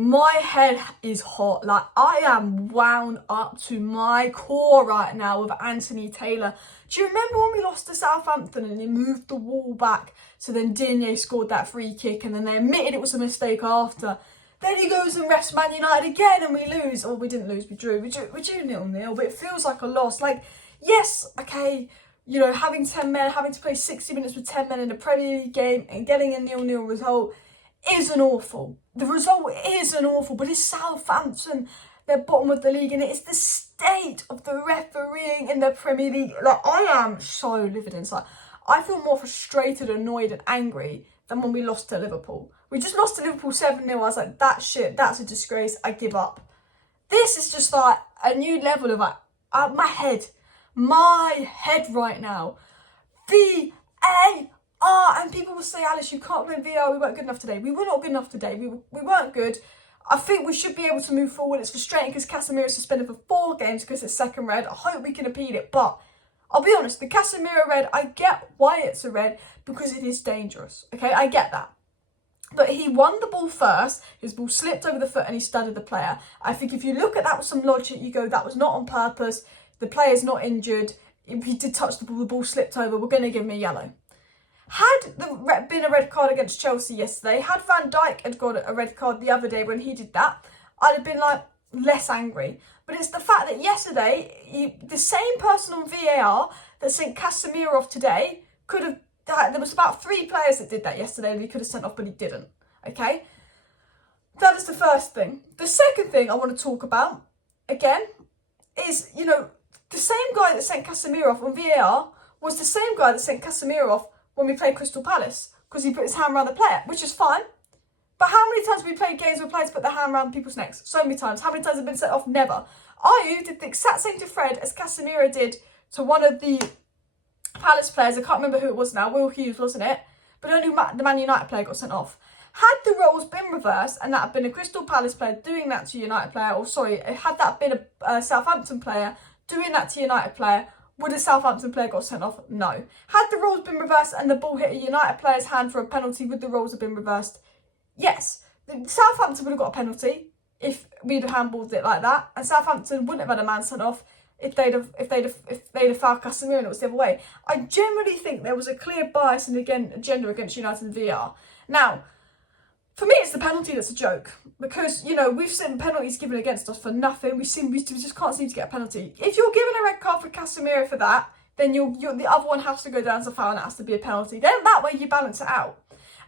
My head is hot. Like, I am wound up to my core right now with Anthony Taylor. Do you remember when we lost to Southampton and they moved the wall back, so then Digne scored that free kick and then they admitted it was a mistake after? Then he goes and refs Man United again and we lose. Or we didn't lose, we drew. We drew 0-0, but it feels like a loss. Like, yes, okay, you know, having 10 men, having to play 60 minutes with 10 men in a Premier League game and getting a 0-0 result isn't awful. The result isn't awful, but it's Southampton. They're bottom of the league, and it's the state of the refereeing in the Premier League. Like, I am so livid inside. I feel more frustrated, annoyed, and angry than when we lost to Liverpool. We just lost to Liverpool 7-0. I was like, that shit, that's a disgrace. I give up. This is just like a new level of like, my head right now. VAR, and people will say, Alice, you can't blame VAR, we weren't good enough today. We were not good enough today. We weren't good. I think we should be able to move forward. It's frustrating because Casemiro is suspended for 4 games because it's second red. I hope we can appeal it, but I'll be honest, the Casemiro red, I get why it's a red, because it is dangerous, okay? I get that. But he won the ball first, his ball slipped over the foot and he studded the player. I think if you look at that with some logic, you go, that was not on purpose, the player's not injured, if he did touch the ball slipped over, we're going to give him a yellow. Had there been a red card against Chelsea yesterday, had Van Dijk had got a red card the other day when he did that, I'd have been like less angry. But it's the fact that yesterday, the same person on VAR that sent Casemiro off today could have, there was about 3 players that did that yesterday that he could have sent off, but he didn't, okay? That is the first thing. The second thing I want to talk about, again, is, you know, the same guy that sent Casemiro off on VAR was the same guy that sent Casemiro off when we played Crystal Palace, because he put his hand around the player, which is fine. But how many times have we played games where players put their hand around people's necks? So many times. How many times have been sent off? Never. Ayew did the exact same to Fred as Casemiro did to one of the Palace players. I can't remember who it was now. Will Hughes, wasn't it? But only the Man United player got sent off. Had the roles been reversed and that had been a Crystal Palace player doing that to a United player, or sorry, had that been a Southampton player doing that to a United player, would a Southampton player got sent off? No. Had the roles been reversed and the ball hit a United player's hand for a penalty, would the roles have been reversed? Yes. Southampton would have got a penalty if we'd have handballed it like that, and Southampton wouldn't have had a man sent off if they'd have fouled Casemiro and it was the other way. I generally think there was a clear bias and agenda against United and VR. Now, for me, it's the penalty that's a joke, because, you know, we've seen penalties given against us for nothing. We just can't seem to get a penalty. If you're given a red card for Casemiro for that, then the other one has to go down as a foul and it has to be a penalty. Then that way you balance it out.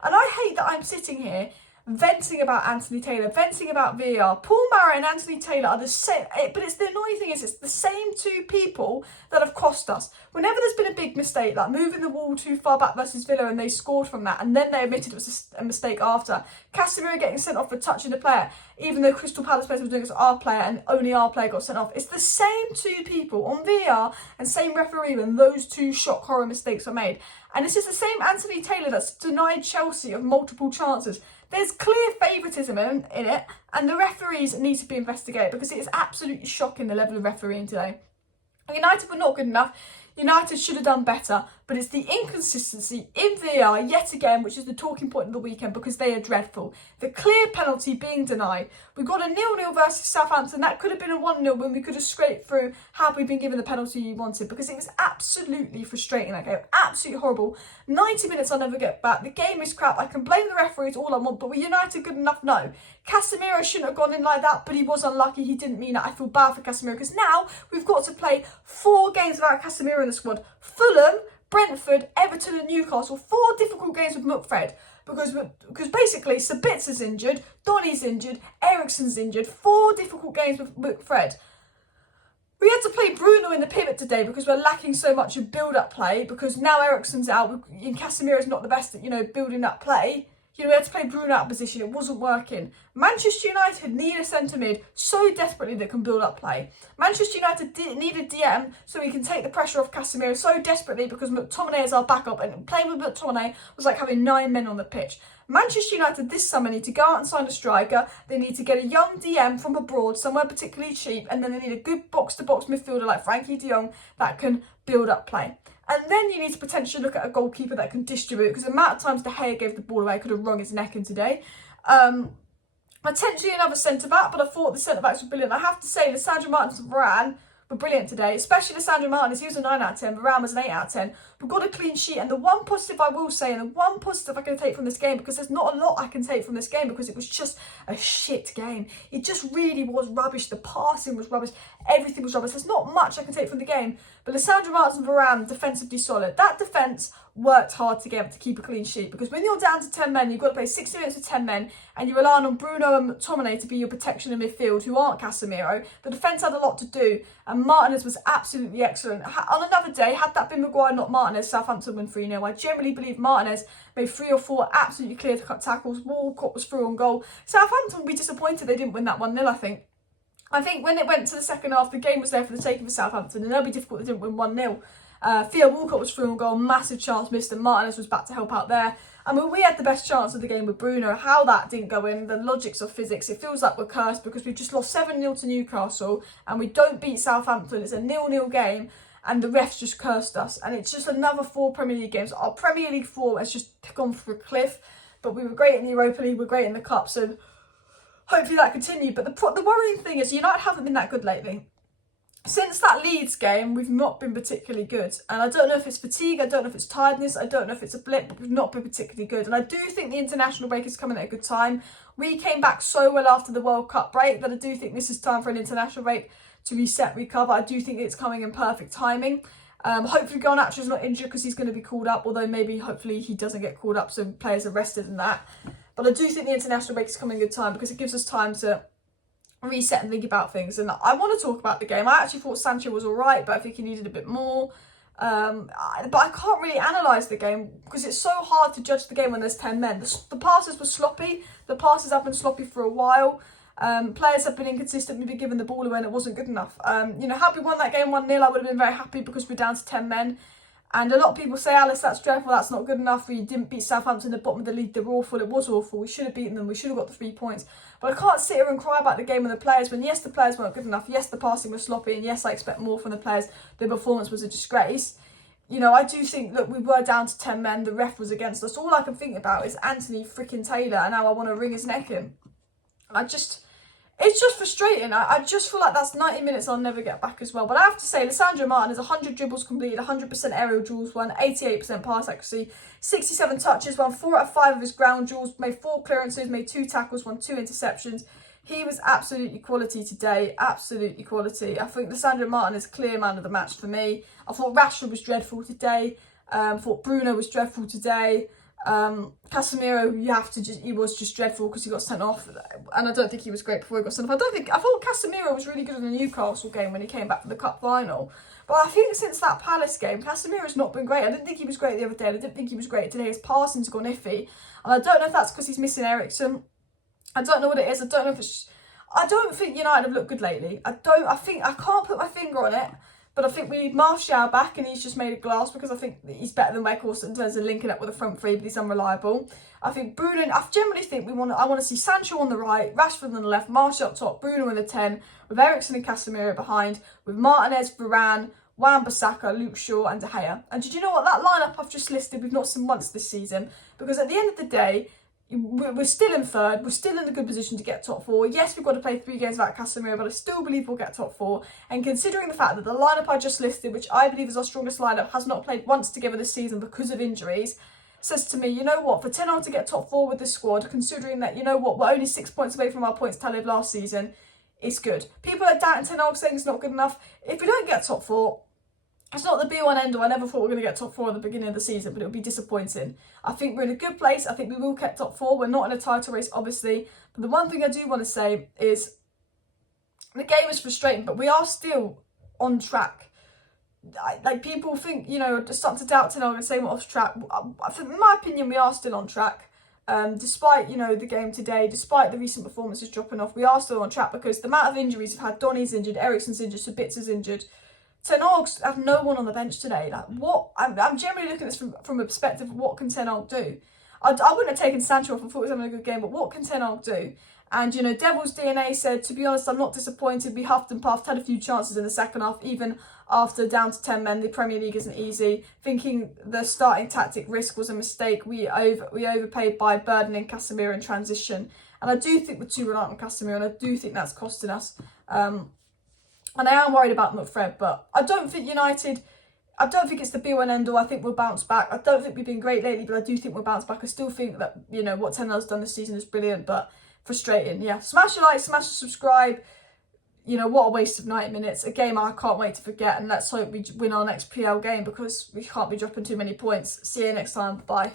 And I hate that I'm sitting here venting about Anthony Taylor, venting about VAR. Paul Murray and Anthony Taylor are the same, but it's the annoying thing is it's the same 2 people that have cost us. Whenever there's been a big mistake, like moving the wall too far back versus Villa and they scored from that, and then they admitted it was a mistake after. Casemiro getting sent off for touching the player, even though Crystal Palace players were doing it to our player and only our player got sent off. It's the same 2 people on VAR and same referee when those 2 shock horror mistakes are made. And this is the same Anthony Taylor that's denied Chelsea of multiple chances. There's clear favouritism in it, and the referees need to be investigated, because it is absolutely shocking the level of refereeing today. United were not good enough. United should have done better, but it's the inconsistency in VAR yet again, which is the talking point of the weekend, because they are dreadful. The clear penalty being denied. We got a 0-0 versus Southampton. That could have been a 1-0 when we could have scraped through had we been given the penalty you wanted, because it was absolutely frustrating, that game. Absolutely horrible. 90 minutes I'll never get back. The game is crap. I can blame the referees all I want, but were United good enough? No. Casemiro shouldn't have gone in like that, but he was unlucky. He didn't mean it. I feel bad for Casemiro, because now we've got to play 4 games without Casemiro in the squad. Fulham, Brentford, Everton and Newcastle. 4 difficult games with McFred, because basically Sabitza's injured, Donny's injured, Eriksen's injured. 4 difficult games with McFred. We had to play Bruno in the pivot today because we're lacking so much of build-up play, because now Eriksen's out and Casemiro's not the best at, you know, building up play. You know, we had to play Bruno out of position. It wasn't working. Manchester United need a centre-mid so desperately that can build up play. Manchester United needed DM so we can take the pressure off Casemiro so desperately, because McTominay is our backup, and playing with McTominay was like having 9 men on the pitch. Manchester United this summer need to go out and sign a striker. They need to get a young DM from abroad, somewhere particularly cheap, and then they need a good box-to-box midfielder like Frankie de Jong that can build up play. And then you need to potentially look at a goalkeeper that can distribute, because the amount of times De Gea gave the ball away, could have wrung his neck in today. Potentially another centre-back, but I thought the centre-backs were brilliant. I have to say, Lissandro Martinez and Varane were brilliant today, especially Lissandro Martinez. He was a 9 out of 10, Varane was an 8 out of 10. We got a clean sheet, and the one positive I will say, and the one positive I can take from this game, because there's not a lot I can take from this game, because it was just a shit game. It just really was rubbish. The passing was rubbish. Everything was rubbish. There's not much I can take from the game, but Lissandro Martinez and Varane, defensively solid. That defence worked hard together to keep a clean sheet, because when you're down to 10 men, you've got to play 60 minutes with 10 men, and you're relying on Bruno and McTominay to be your protection in midfield, who aren't Casemiro. The defence had a lot to do, and Martinez was absolutely excellent. On another day, had that been Maguire, not Martinez, Southampton win 3-0. I generally believe Martinez made 3 or 4 absolutely clear-cut tackles. Walcott was through on goal. Southampton will be disappointed they didn't win that 1-0, I think. I think when it went to the second half, the game was there for the taking for Southampton, and they'll be difficult they didn't win 1-0. Theo Walcott was through on goal, massive chance missed, and Martinez was back to help out there. I mean, we had the best chance of the game with Bruno. How that didn't go in, the logics of physics, it feels like we're cursed, because we've just lost 7-0 to Newcastle, and we don't beat Southampton. It's a 0-0 game, and the refs just cursed us. And it's just another 4 Premier League games. Our Premier League form has just gone for a cliff, but we were great in the Europa League, we're great in the Cup, so hopefully that continued. But the worrying thing is United haven't been that good lately. Since that Leeds game, we've not been particularly good. And I don't know if it's fatigue, I don't know if it's tiredness, I don't know if it's a blip, but we've not been particularly good. And I do think the international break is coming at a good time. We came back so well after the World Cup break that I do think this is time for an international break to reset, recover. I do think it's coming in perfect timing. Hopefully Garnacho's not injured, because he's going to be called up, although maybe hopefully he doesn't get called up, so players are rested in that. But I do think the international break is coming at a good time, because it gives us time to reset and think about things. And I want to talk about the game. I actually thought Sancho was all right, but I think he needed a bit more. But I can't really analyse the game, because it's so hard to judge the game when there's 10 men. The passes were sloppy. The passes have been sloppy for a while. Players have been inconsistent, maybe giving the ball away, and it wasn't good enough. Had we won that game 1-0, I would have been very happy, because we're down to 10 men. And a lot of people say, Alice, that's dreadful, that's not good enough. We didn't beat Southampton at the bottom of the league, they were awful. It was awful. We should have beaten them. We should have got the 3 points. But I can't sit here and cry about the game and the players when, yes, the players weren't good enough. Yes, the passing was sloppy. And yes, I expect more from the players. Their performance was a disgrace. I do think, look, we were down to 10 men. The ref was against us. All I can think about is Anthony freaking Taylor, and now I want to wring his neck in. It's just frustrating. I just feel like that's 90 minutes I'll never get back as well. But I have to say, Lissandro Martinez, 100 dribbles completed, 100% aerial duels won, 88% pass accuracy, 67 touches, won 4 out of 5 of his ground duels, made 4 clearances, made 2 tackles, won 2 interceptions. He was absolutely quality today, absolutely quality. I think Lissandro Martinez, clear man of the match for me. I thought Rashford was dreadful today. I thought Bruno was dreadful today. Casemiro, he was just dreadful, because he got sent off, and I don't think he was great before he got sent off. I thought Casemiro was really good in the Newcastle game when he came back for the cup final, but I think since that Palace game, Casemiro's not been great. I didn't think he was great the other day, and I didn't think he was great today. His passing's gone iffy, and I don't know if that's because he's missing Eriksen. I don't know what it is. I don't think United have looked good lately. I can't put my finger on it. But I think we need Martial back, and he's just made of glass, because I think he's better than Weghorst in terms of linking up with the front three, but he's unreliable. I think Bruno, I generally think I want to see Sancho on the right, Rashford on the left, Martial up top, Bruno in the 10, with Eriksen and Casemiro behind, with Martinez, Varane, Wan-Bissaka, Luke Shaw and De Gea. And did you know what? That lineup I've just listed, we've not seen once this season, because at the end of the day, we're still in third, we're still in a good position to get top 4. Yes, we've got to play 3 games without Casemiro, but I still believe we'll get top 4. And considering the fact that the lineup I just listed, which I believe is our strongest lineup, has not played once together this season because of injuries, says to me, you know what, for Ten Hag to get top 4 with this squad, considering that, you know what, we're only 6 points away from our points tally of last season, it's good. People are doubting Ten Hag, saying it's not good enough. If we don't get top 4, it's not the be-all and end-all. I never thought we were going to get top 4 at the beginning of the season, but it would be disappointing. I think we're in a good place. I think we will get top 4. We're not in a title race, obviously. But the one thing I do want to say is the game is frustrating, but we are still on track. People think, start to doubt Ten Hag and say we're off track. In my opinion, we are still on track. Despite, the game today, despite the recent performances dropping off, we are still on track, because the amount of injuries we've had, Donny's injured, Eriksen's injured, Sabitzer's injured. Ten Hag's have no one on the bench today. I'm generally looking at this from a perspective of what can Ten Hag do. I wouldn't have taken Sancho off. I thought he was having a good game, but what can Ten Hag do? And, Devil's DNA said, to be honest, I'm not disappointed. We huffed and puffed, had a few chances in the second half, even after down to 10 men. The Premier League isn't easy. Thinking the starting tactic risk was a mistake. We overpaid by burdening Casemiro in transition. And I do think we're too reliant on Casemiro, and I do think that's costing us. And I am worried about McFred, but I don't think United, I don't think it's the be-all and end-all. I think we'll bounce back. I don't think we've been great lately, but I do think we'll bounce back. I still think that, you know, what Ten Hag's done this season is brilliant, but frustrating. Yeah, smash a like, smash a subscribe. You know, what a waste of 90 minutes. A game I can't wait to forget, and let's hope we win our next PL game because we can't be dropping too many points. See you next time. Bye.